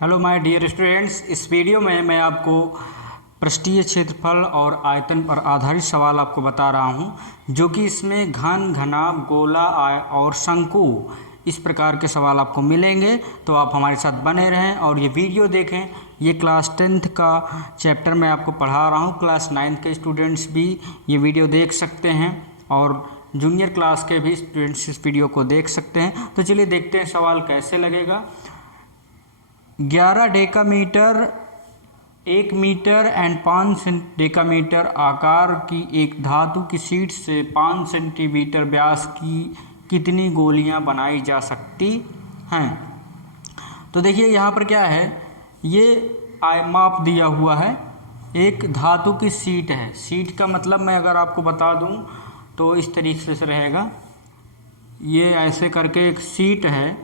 Hello my dear students, इस video में मैं आपको पृष्ठीय क्षेत्रफल और आयतन पर आधारित सवाल आपको बता रहा हूं, जो कि इसमें घन, घनाभ, गोला और शंकु इस प्रकार के सवाल आपको मिलेंगे। तो आप हमारे साथ बने रहें और ये वीडियो देखें। ये क्लास 10th का चैप्टर मैं आपको पढ़ा रहा हूँ। क्लास 9th के स्टूडेंट्स भी ये वीडियो देख सकते हैं और जूनियर क्लास के भी स्टूडेंट्स इस वीडियो को देख सकते हैं। तो चलिए देखते हैं सवाल कैसे लगेगा। 11 डेकामीटर 1 मीटर एंड 5 डेकामीटर आकार की एक धातु की शीट से 5 सेंटीमीटर व्यास की कितनी गोलियां बनाई जा सकती हैं। तो देखिए यहाँ पर क्या है, ये माप दिया हुआ है। एक धातु की शीट है। शीट का मतलब मैं अगर आपको बता दूं तो इस तरीके से रहेगा। ये ऐसे करके एक शीट है,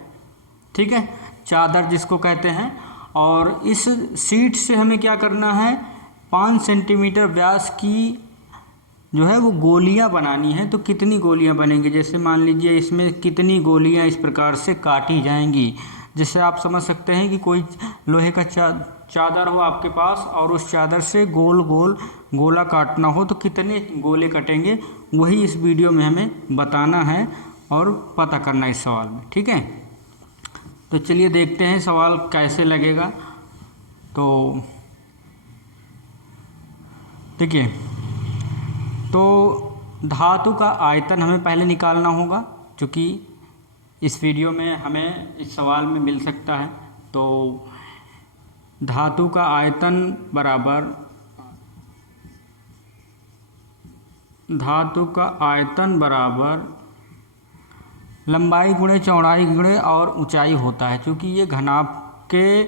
ठीक है, चादर जिसको कहते हैं। और इस शीट से हमें क्या करना है, 5 सेंटीमीटर व्यास की जो है वो गोलियां बनानी है। तो कितनी गोलियां बनेंगी, जैसे मान लीजिए इसमें कितनी गोलियां इस प्रकार से काटी जाएंगी। जैसे आप समझ सकते हैं कि कोई लोहे का चादर हो आपके पास और उस चादर से गोल गोल गोला काटना हो तो कितने गोले कटेंगे, वही इस वीडियो में हमें बताना है और पता करना इस सवाल में, ठीक है। तो चलिए देखते हैं सवाल कैसे लगेगा। तो देखिए, तो धातु का आयतन हमें पहले निकालना होगा, क्योंकि इस वीडियो में हमें इस सवाल में मिल सकता है। तो धातु का आयतन बराबर लंबाई गुणे चौड़ाई गुणे और ऊंचाई होता है। क्योंकि ये घनाभ के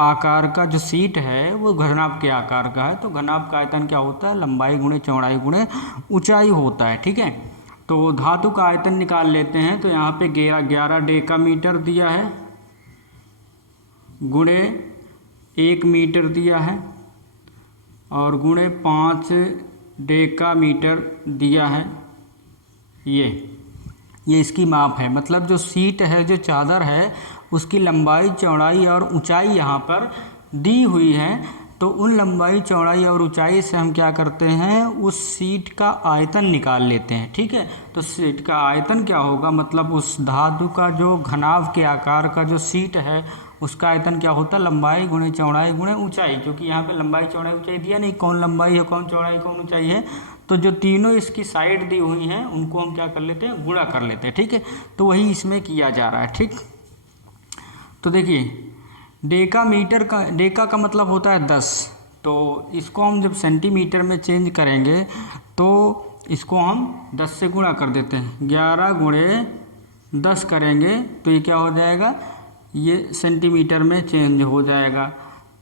आकार का जो शीट है वो घनाभ के आकार का है, तो घनाभ का आयतन क्या होता है, लंबाई गुणे चौड़ाई गुणे ऊंचाई होता है, ठीक है। तो धातु का आयतन निकाल लेते हैं। तो यहाँ पे 11 डेकामीटर दिया है गुणे 1 मीटर दिया है और गुणे 5 डेकामीटर दिया है। ये इसकी माप है। मतलब जो शीट है, जो चादर है, उसकी लंबाई चौड़ाई और ऊंचाई यहाँ पर दी हुई है। तो उन लंबाई चौड़ाई और ऊंचाई से हम क्या करते हैं, उस शीट का आयतन निकाल लेते हैं, ठीक है। तो शीट का आयतन क्या होगा, मतलब उस धातु का जो घनाभ के आकार का जो शीट है उसका आयतन क्या होता है, लंबाई गुणे चौड़ाई गुणे ऊंचाई। क्योंकि यहाँ पे लंबाई चौड़ाई ऊंचाई दिया नहीं, कौन लंबाई है कौन चौड़ाई कौन ऊंचाई है। तो जो तीनों इसकी साइड दी हुई हैं उनको हम क्या कर लेते हैं, गुणा कर लेते हैं, ठीक है। तो वही इसमें किया जा रहा है, ठीक। तो देखिए, डेका का मतलब होता है 10। तो इसको हम जब सेंटीमीटर में चेंज करेंगे तो इसको हम 10 से गुणा कर देते हैं। 11 गुणे 10 करेंगे तो ये क्या हो जाएगा, ये सेंटीमीटर में चेंज हो जाएगा।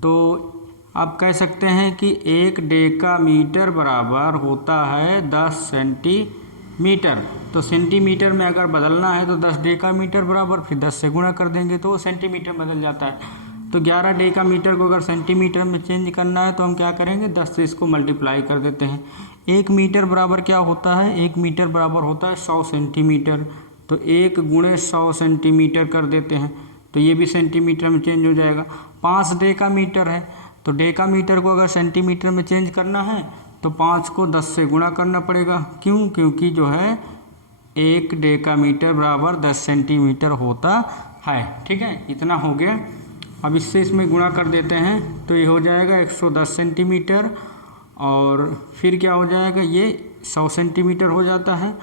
तो आप कह सकते हैं कि 1 डेकामीटर बराबर होता है 10 सेंटीमीटर। तो सेंटीमीटर में अगर बदलना है तो 10 डेकामीटर बराबर फिर 10 से गुणा कर देंगे तो वो सेंटीमीटर बदल जाता है। तो 11 डेकामीटर को अगर सेंटीमीटर में चेंज करना है तो हम क्या करेंगे, 10 से इसको मल्टीप्लाई कर देते हैं। 1 मीटर बराबर क्या होता है, 1 मीटर बराबर होता है 100 सेंटीमीटर। तो 1 गुणे 100 सेंटीमीटर कर देते हैं तो ये भी सेंटीमीटर में चेंज हो जाएगा। 5 डेकामीटर है, तो डेकामीटर को अगर सेंटीमीटर में चेंज करना है तो 5 को 10 से गुणा करना पड़ेगा। क्यों, क्योंकि जो है 1 डेकामीटर बराबर 10 सेंटीमीटर होता है, ठीक है। इतना हो गया। अब इससे इसमें गुणा कर देते हैं तो ये हो जाएगा 110 सेंटीमीटर और फिर क्या हो जाएगा, ये 100 सेंटीमीटर हो जाता है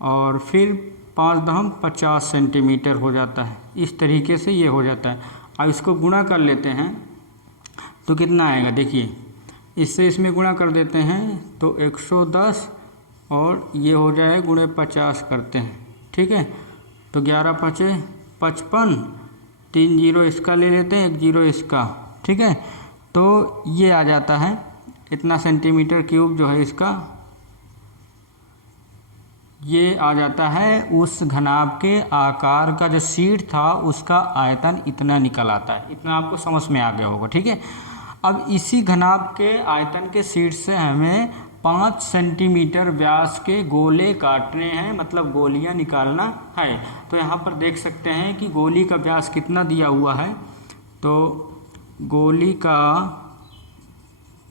और फिर 5 50 सेंटीमीटर हो जाता है। इस तरीके से ये हो जाता है। अब इसको गुणा कर लेते हैं तो कितना आएगा, देखिए इससे इसमें गुणा कर देते हैं तो 110 और ये हो जाए गुणे 50 करते हैं, ठीक है। तो 11 5 55, 3 जीरो इसका ले लेते हैं, 1 जीरो इसका, ठीक है। तो ये आ जाता है इतना सेंटीमीटर क्यूब जो है इसका, ये आ जाता है उस घनाभ के आकार का जो शीट था उसका आयतन इतना निकल आता है। इतना आपको समझ में आ गया होगा, ठीक है। अब इसी घनाभ के आयतन के शीट से हमें 5 सेंटीमीटर व्यास के गोले काटने हैं, मतलब गोलियां निकालना है। तो यहाँ पर देख सकते हैं कि गोली का व्यास कितना दिया हुआ है। तो गोली का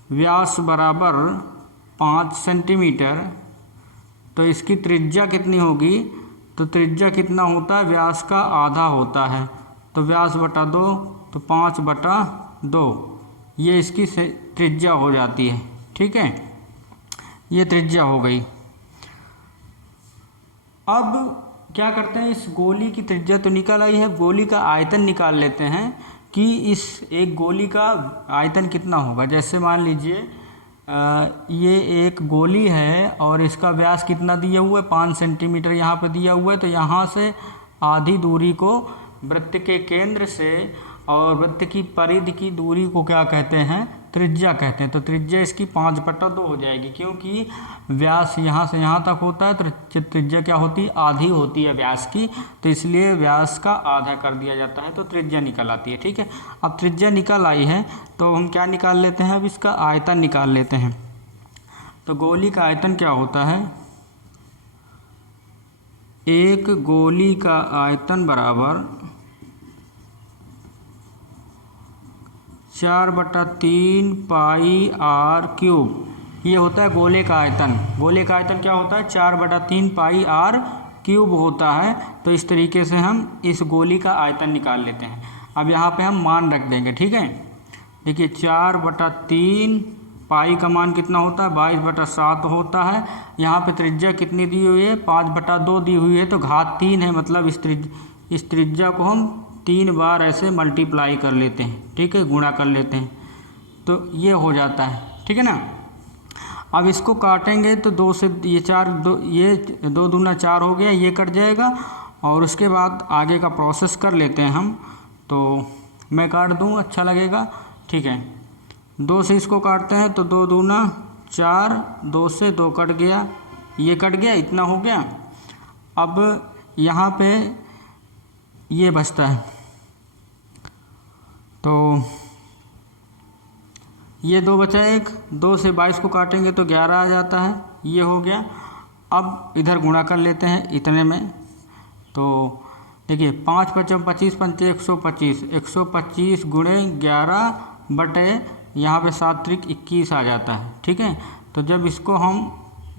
व्यास बराबर 5 सेंटीमीटर, तो इसकी त्रिज्या कितनी होगी? तो त्रिज्या कितना होता है? व्यास का आधा होता है, तो व्यास बटा 2, तो 5/2 ये इसकी त्रिज्या हो जाती है। ठीक है, ये त्रिज्या हो गई। अब क्या करते हैं, इस गोली की त्रिज्या तो निकल आई है, गोली का आयतन निकाल लेते हैं कि इस एक गोली का आयतन कितना होगा। जैसे मान लीजिए ये एक गोली है और इसका व्यास कितना दिया हुआ है? 5 सेंटीमीटर यहाँ पे दिया हुआ है। तो यहाँ से आधी दूरी को वृत्त के केंद्र से और वृत्त की परिधि की दूरी को क्या कहते हैं? त्रिज्या कहते हैं। तो त्रिज्या इसकी 5/2 हो जाएगी, क्योंकि व्यास यहाँ से यहाँ तक होता है तो त्रिज्या क्या होती है? आधी होती है व्यास की, तो इसलिए व्यास का आधा कर दिया जाता है, तो त्रिज्या निकल आती है। ठीक है, अब त्रिज्या निकल आई है तो हम क्या निकाल लेते हैं? अब इसका आयतन निकाल लेते हैं। तो गोली का आयतन क्या होता है? एक गोली का आयतन बराबर 4/3 पाई आर क्यूब। ये होता है गोले का आयतन। गोले का आयतन क्या होता है? 4/3 पाई आर क्यूब होता है। तो इस तरीके से हम इस गोली का आयतन निकाल लेते हैं। अब यहाँ पे हम मान रख देंगे। ठीक है, देखिए 4/3 पाई का मान कितना होता है? 22/7 होता है। यहाँ पे त्रिज्या कितनी दी हुई है? 5/2 दी हुई है, तो घात 3 है, मतलब इस त्रिज्या को हम 3 बार ऐसे मल्टीप्लाई कर लेते हैं। ठीक है, गुणा कर लेते हैं, तो ये हो जाता है। ठीक है ना। अब इसको काटेंगे तो 2 से ये 4 2 ये 2 दूना 4 हो गया, ये कट जाएगा। और उसके बाद आगे का प्रोसेस कर लेते हैं हम। तो मैं काट दूँ, अच्छा लगेगा। ठीक है, 2 से इसको काटते हैं तो 2 दूना 4, 2 से 2 कट गया, ये कट गया, इतना हो गया। अब यहाँ पे ये बचता है, तो ये 2 बचा, 1 2 से 22 को काटेंगे तो 11 आ जाता है, ये हो गया। अब इधर गुणा कर लेते हैं इतने में। तो देखिए 5 × 5 = 25, 5 125, 125 गुणे 11 बटे यहाँ पे 7 त्रिक 21 आ जाता है। ठीक है, तो जब इसको हम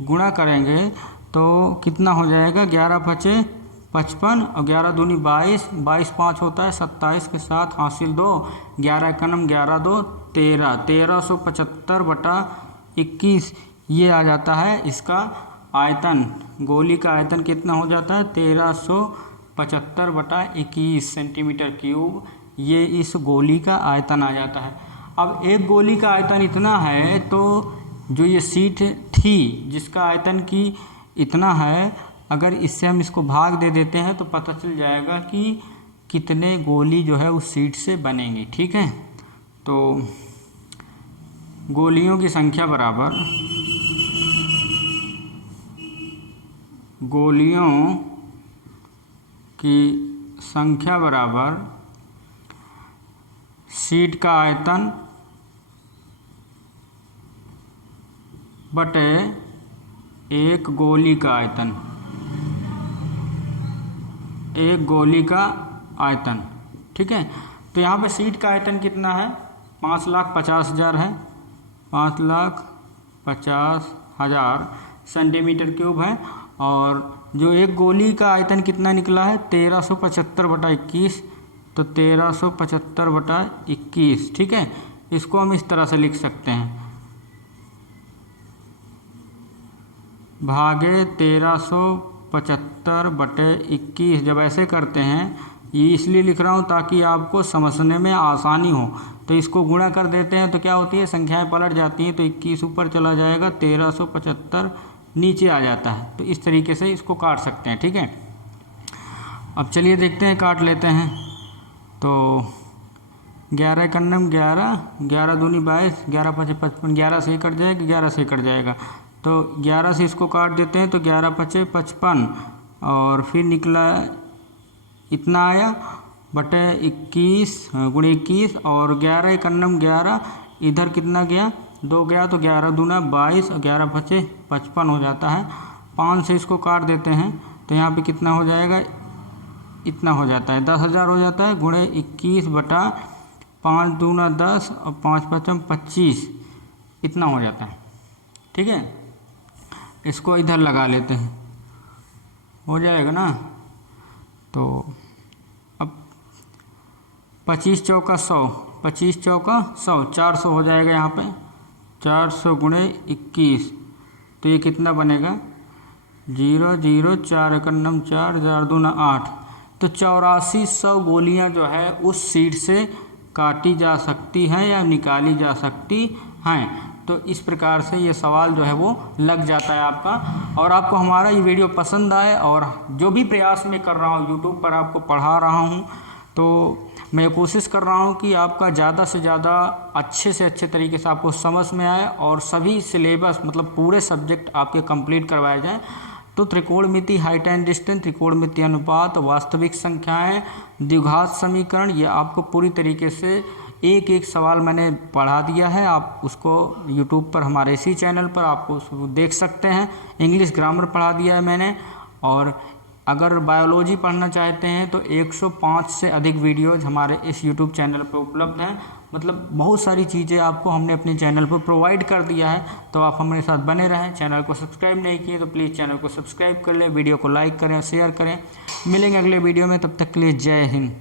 गुणा करेंगे तो कितना हो जाएगा? 11 × 5 = 55 और 11 दूनी 22, 22 5 होता है 27 के साथ हासिल 2, 11 × 1 = 11 2 13, 1375/21 ये आ जाता है इसका आयतन। गोली का आयतन कितना हो जाता है? 1375/21 सेंटीमीटर क्यूब, ये इस गोली का आयतन आ जाता है। अब एक गोली का आयतन इतना है, तो जो ये सीट थी जिसका आयतन की इतना है, अगर इससे हम इसको भाग दे देते हैं तो पता चल जाएगा कि कितने गोली जो है उस सीट से बनेंगे। ठीक है, तो गोलियों की संख्या बराबर सीट का आयतन बटे एक गोली का आयतन। एक गोली का आयतन। ठीक है, तो यहाँ पे सीट का आयतन कितना है? 5,50,000 है, 5,50,000 सेंटीमीटर क्यूब है। और जो एक गोली का आयतन कितना निकला है? 1375/21, तो 1375/21। ठीक है, इसको हम इस तरह से लिख सकते हैं, भागे 1375/21। जब ऐसे करते हैं, ये इसलिए लिख रहा हूँ ताकि आपको समझने में आसानी हो। तो इसको गुणा कर देते हैं तो क्या होती है? संख्याएं पलट जाती हैं, तो 21 ऊपर चला जाएगा, 1375 नीचे आ जाता है। तो इस तरीके से इसको काट सकते हैं। ठीक है, अब चलिए देखते हैं, काट लेते हैं। तो 11 × 1 = 11, 11 दूनी 22, 11 × 5 = 55, 11 से कट जाएगा, 11 से कट जाएगा, तो 11 से इसको काट देते हैं तो 11 × 5 = 55, और फिर निकला इतना आया बटे 21 गुणे 21, और 11 × 1 = 11, इधर कितना गया? 2 गया, तो 11 दूना 22 और 11 × 5 = 55 हो जाता है। 5 से इसको काट देते हैं तो यहाँ पे कितना हो जाएगा? इतना हो जाता है, 10,000 हो जाता है, गुणे 21/5 5 दूना 10 और 5 पचम 25, इतना हो जाता है। ठीक है, इसको इधर लगा लेते हैं, हो जाएगा ना। तो अब 25 चौका 100, 25 चौका 100, 400 हो जाएगा यहाँ पे। 400 गुणे 21, तो ये कितना बनेगा 0 0 4 1 9 4 4 दूना 8। तो 8400 गोलियाँ जो है उस सीट से काटी जा सकती हैं या निकाली जा सकती हैं। तो इस प्रकार से ये सवाल जो है वो लग जाता है आपका। और आपको हमारा ये वीडियो पसंद आए और जो भी प्रयास मैं कर रहा हूँ यूट्यूब पर आपको पढ़ा रहा हूँ, तो मैं कोशिश कर रहा हूँ कि आपका ज़्यादा से ज़्यादा अच्छे से अच्छे तरीके से आपको समझ में आए और सभी सिलेबस मतलब पूरे सब्जेक्ट आपके कंप्लीट करवाए जाएँ। तो त्रिकोणमिति, हाइट एंड डिस्टेंस, त्रिकोणमिति अनुपात, वास्तविक संख्याएं, द्विघात समीकरण, ये आपको पूरी तरीके से एक एक सवाल मैंने पढ़ा दिया है। आप उसको यूट्यूब पर हमारे इसी चैनल पर आपको उसको देख सकते हैं। इंग्लिश ग्रामर पढ़ा दिया है मैंने। और अगर बायोलॉजी पढ़ना चाहते हैं तो 105 से अधिक वीडियोज हमारे इस यूट्यूब चैनल पर उपलब्ध हैं। मतलब बहुत सारी चीज़ें आपको हमने अपने चैनल पर प्रोवाइड कर दिया है। तो आप हमारे साथ बने रहें। चैनल को सब्सक्राइब नहीं किए तो प्लीज़ चैनल को सब्सक्राइब कर लें, वीडियो को लाइक करें और शेयर करें। मिलेंगे अगले वीडियो में, तब तक के लिए जय हिंद।